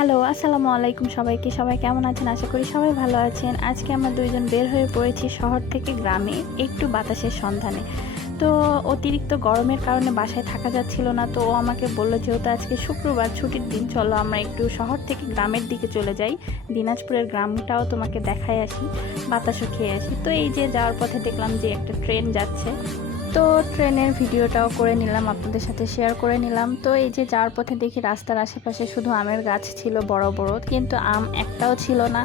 Hello, আসসালামু আলাইকুম সবাইকে। সবাই কেমন আছেন? আশা করি সবাই ভালো আছেন। আজকে আমরা দুইজন বের হয়ে পড়েছি শহর থেকে গ্রামে, একটু বাতাসের সন্ধানে। তো অতিরিক্ত গরমের কারণে বাসায় থাকা যাচ্ছিল না, তো ও আমাকে বলল যেহেতু আজকে শুক্রবার ছুটির দিন, চলো আমরা একটু শহর থেকে গ্রামের দিকে চলে যাই। দিনাজপুরের গ্রামটাও তোমাকে দেখায় আসি, বাতাসও খেয়ে আসি। তো এই যে যাওয়ার পথে দেখলাম যে একটা ট্রেন যাচ্ছে। তো ট্রেনের ভিডিওটাও করে নিলাম, আপনাদের সাথে শেয়ার করে নিলাম। তো এই যে যাওয়ার পথে দেখি রাস্তার আশেপাশে শুধু আমের গাছ ছিল বড় বড়, কিন্তু আম একটাও ছিল না।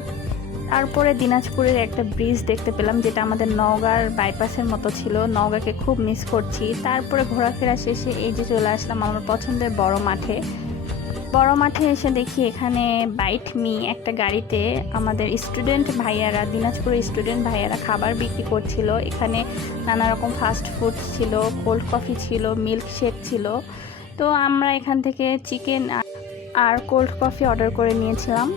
তারপরে দিনাজপুরের একটা ব্রিজ দেখতে পেলাম, যেটা আমাদের নওগাঁর বাইপাসের মতো ছিল। নওগাঁকে খুব মিস করছি। তারপরে ঘোরাফেরা শেষে এই যে চলে আসলাম আমার পছন্দের বড় মাঠে। বড় মাঠে এসে দেখি এখানে বাইট মি একটা গাড়িতে আমাদের স্টুডেন্ট ভাইয়ারা, দিনাজপুরের স্টুডেন্ট ভাইয়ারা খাবার বিক্রি করছিল। এখানে নানা রকম ফাস্ট ফুড ছিল কোল্ড কফি ছিল মিল্ক শেক ছিল। তো আমরা এখান থেকে চিকেন আর কোল্ড কফি অর্ডার করে নিয়েছিলাম।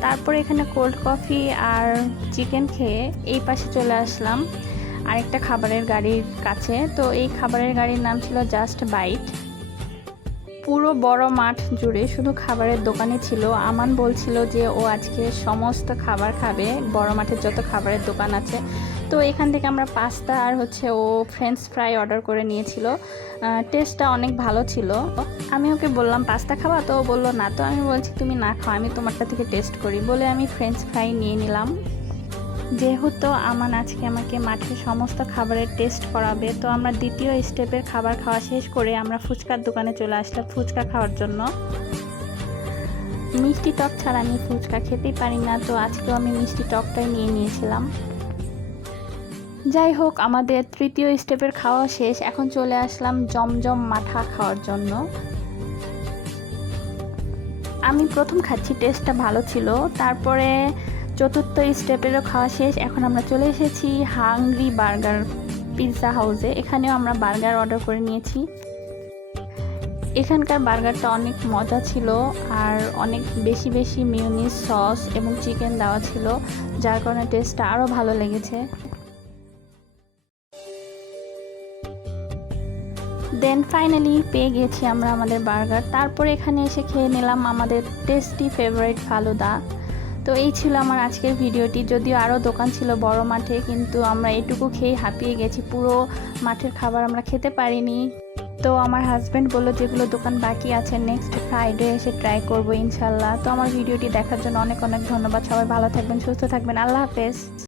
তারপরে এখানে কোল্ড কফি আর চিকেন খেয়ে এই পাশে চলে আসলাম। আরেকটা খাবারের গাড়ির কাছে। তো এই খাবারের গাড়ির নাম ছিল জাস্ট বাইট পুরো বড় মাঠ জুড়ে শুধু খাবারের দোকানে ছিল। আমান বলছিল যে, ও আজকে সমস্ত খাবার খাবে। বড় মাঠের যত খাবারের দোকান আছে তো এখান থেকে আমরা পাস্তা আর হচ্ছে ও ফ্রেঞ্চ ফ্রাই অর্ডার করে নিয়েছিল। টেস্টটা অনেক ভালো ছিল। আমি ওকে বললাম পাস্তা খাওয়া তো ও বলল, না। তো আমি বলছি, তুমি না খাও, আমি তোমারটা থেকে টেস্ট করি। বলে আমি ফ্রেঞ্চ ফ্রাই নিয়ে নিলাম। যেহেতু আমান আজকে আমাকে মাঠের সমস্ত খাবারের টেস্ট করাবে, তো আমরা দ্বিতীয় স্টেপের খাবার খাওয়া শেষ করে আমরা ফুচকার দোকানে চলে আসলাম ফুচকা খাওয়ার জন্য। মিষ্টি টক ছাড়া আমি ফুচকা খেতেই পারি না, তো আজকেও আমি মিষ্টি টকটাই নিয়ে নিয়েছিলাম। যাই হোক, আমাদের তৃতীয় স্টেপের খাওয়া শেষ। এখন চলে আসলাম জমজম মাঠা খাওয়ার জন্য। আমি প্রথম খাচ্ছি, টেস্টটা ভালো ছিল। তারপরে চতুর্থ স্টেপেরও খাওয়া শেষ। এখন আমরা চলে এসেছি হাংরি বার্গার পিৎজা হাউসে। এখানেও আমরা বার্গার অর্ডার করে নিয়েছি। এখানকার বার্গারটা অনেক মজা ছিল আর অনেক বেশি বেশি মিউনিস সস এবং চিকেন দেওয়া ছিল, যার কারণে টেস্টটা আরও ভালো লেগেছে। দেন ফাইনালি পেয়ে গেছি আমরা আমাদের বার্গার। তারপরে এখানে এসে খেয়ে নিলাম আমাদের টেস্টি ফেভারিট ফালুদা। তো এই ছিল আমার আজকের ভিডিওটি। যদিও আরও দোকান ছিল বড় মাঠে, কিন্তু আমরা এটুকু খেয়ে হাঁপিয়ে গেছি। পুরো মাঠের খাবার আমরা খেতে পারিনি। তো আমার হাজব্যান্ড বলল, যেগুলো দোকান বাকি আছে নেক্সট ফ্রাইডে এসে ট্রাই করব ইনশাল্লাহ। তো আমার ভিডিওটি দেখার জন্য অনেক অনেক ধন্যবাদ। সবাই ভালো থাকবেন, সুস্থ থাকবেন। আল্লাহ হাফেজ।